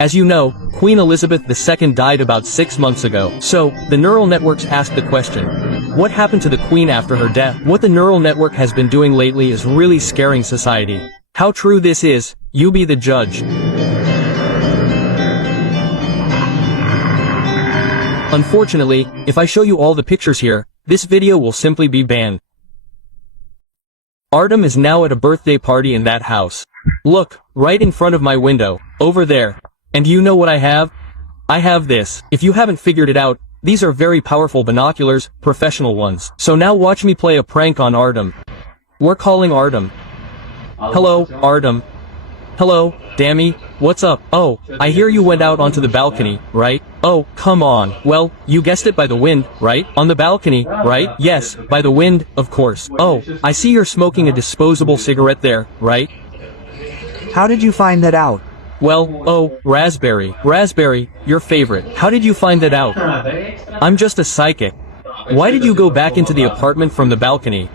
As you know, Queen Elizabeth II died about 6 months ago. So, the neural networks asked the question, what happened to the Queen after her death? What the neural network has been doing lately is really scaring society. How true this is, you be the judge. Unfortunately, if I show you all the pictures here, this video will simply be banned. Artem is now at a birthday party in that house. Look, right in front of my window, over there. And you know what I have? I have this. If you haven't figured it out, these are very powerful binoculars, professional ones. So now watch me play a prank on Artem. We're calling Artem. Hello, Artem. Hello, Dammy, what's up? Oh, I hear you went out onto the balcony, right? Oh, come on. Well, you guessed it, by the wind, right? On the balcony, right? Yes, by the wind, of course. Oh, I see you're smoking a disposable cigarette there, right? How did you find that out? Well, oh, Raspberry, your favorite. How did you find that out? I'm just a psychic. Why did you go back into the apartment from the balcony?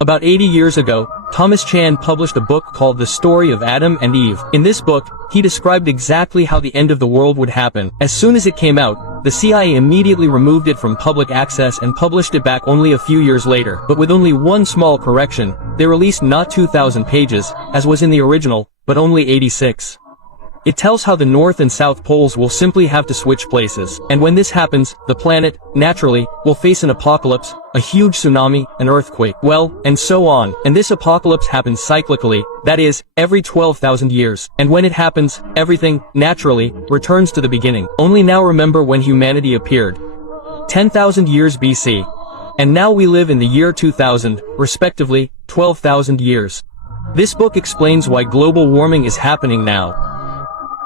About 80 years ago, Thomas Chan published a book called The Story of Adam and Eve. In this book, he described exactly how the end of the world would happen. As soon as it came out, the CIA immediately removed it from public access and published it back only a few years later. But with only one small correction, they released not 2,000 pages, as was in the original, but only 86. It tells how the North and South poles will simply have to switch places. And when this happens, the planet, naturally, will face an apocalypse, a huge tsunami, an earthquake, well, and so on. And this apocalypse happens cyclically, that is, every 12,000 years. And when it happens, everything, naturally, returns to the beginning. Only now remember when humanity appeared. 10,000 years BC. And now we live in the year 2000, respectively, 12,000 years. This book explains why global warming is happening now.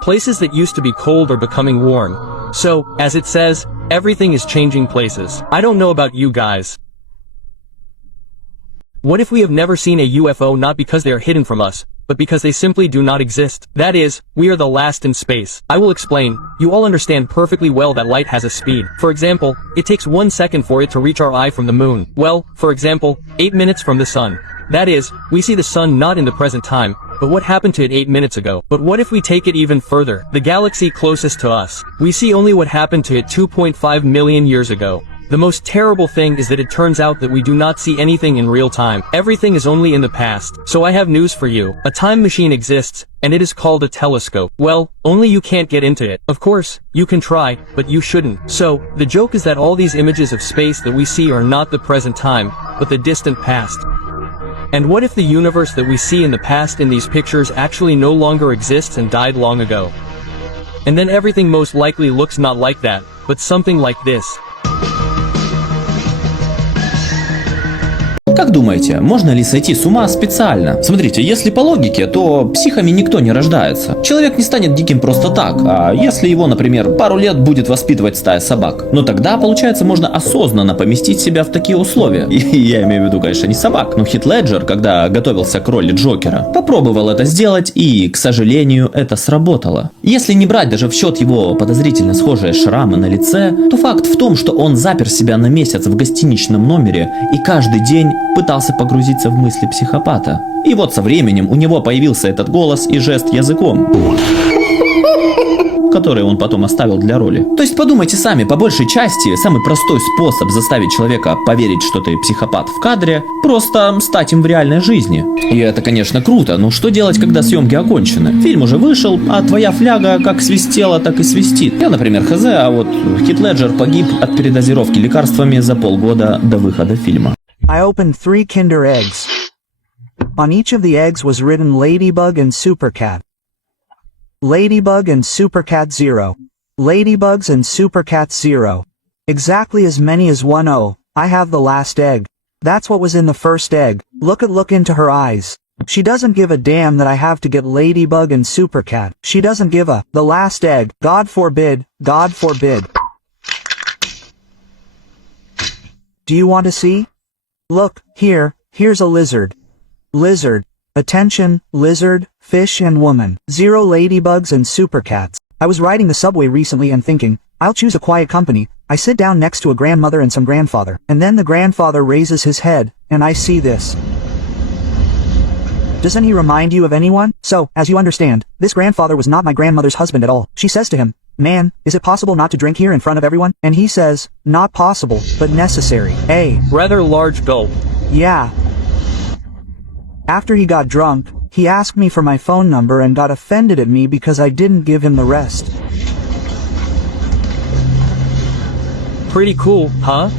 Places that used to be cold are becoming warm. So, as it says, everything is changing places. I don't know about you guys. What if we have never seen a UFO, not because they are hidden from us, but because they simply do not exist? That is, we are the last in space. I will explain. You all understand perfectly well that light has a speed. For example, it takes 1 second for it to reach our eye from the moon. Well, for example, 8 minutes from the sun. That is, we see the sun not in the present time, but what happened to it 8 minutes ago? But what if we take it even further? The galaxy closest to us. We see only what happened to it 2.5 million years ago. The most terrible thing is that it turns out that we do not see anything in real time. Everything is only in the past. So I have news for you. A time machine exists, and it is called a telescope. Well, only you can't get into it. Of course, you can try, but you shouldn't. So, the joke is that all these images of space that we see are not the present time, but the distant past. And what if the universe that we see in the past in these pictures actually no longer exists and died long ago? And then everything most likely looks not like that, but something like this. Как думаете, можно ли сойти с ума специально? Смотрите, если по логике, то психами никто не рождается. Человек не станет диким просто так, а если его, например, пару лет будет воспитывать стая собак. Но тогда, получается, можно осознанно поместить себя в такие условия. И я имею в виду, конечно, не собак, но Хит Леджер, когда готовился к роли Джокера, попробовал это сделать, и, к сожалению, это сработало. Если не брать даже в счет его подозрительно схожие шрамы на лице, то факт в том, что он запер себя на месяц в гостиничном номере и каждый день пытался погрузиться в мысли психопата. И вот со временем у него появился этот голос и жест языком, который он потом оставил для роли. То есть подумайте сами, по большей части самый простой способ заставить человека поверить, что ты психопат в кадре, просто стать им в реальной жизни. И это, конечно, круто, но что делать, когда съемки окончены? Фильм уже вышел, а твоя фляга как свистела, так и свистит. Я, например, хз, а вот Хит Леджер погиб от передозировки лекарствами за полгода до выхода фильма. I opened 3 Kinder eggs. On each of the eggs was written Ladybug and Supercat. Ladybug and Supercat 0. Ladybugs and Supercats 0. Exactly as many as 1-0. I have the last egg. That's what was in the first egg. Look into her eyes. She doesn't give a damn that I have to get Ladybug and Supercat. She doesn't give a, the last egg, God forbid, God forbid. Do you want to see? Look, here's a lizard. Lizard. Attention, lizard, fish and woman. 0 ladybugs and supercats. I was riding the subway recently and thinking, I'll choose a quiet company. I sit down next to a grandmother and some grandfather. And then the grandfather raises his head, and I see this. Doesn't he remind you of anyone? So, as you understand, this grandfather was not my grandmother's husband at all. She says to him, "Man, is it possible not to drink here in front of everyone?" And he says, "Not possible, but necessary." Rather large gulp. Yeah. After he got drunk, he asked me for my phone number and got offended at me because I didn't give him the rest. Pretty cool, huh?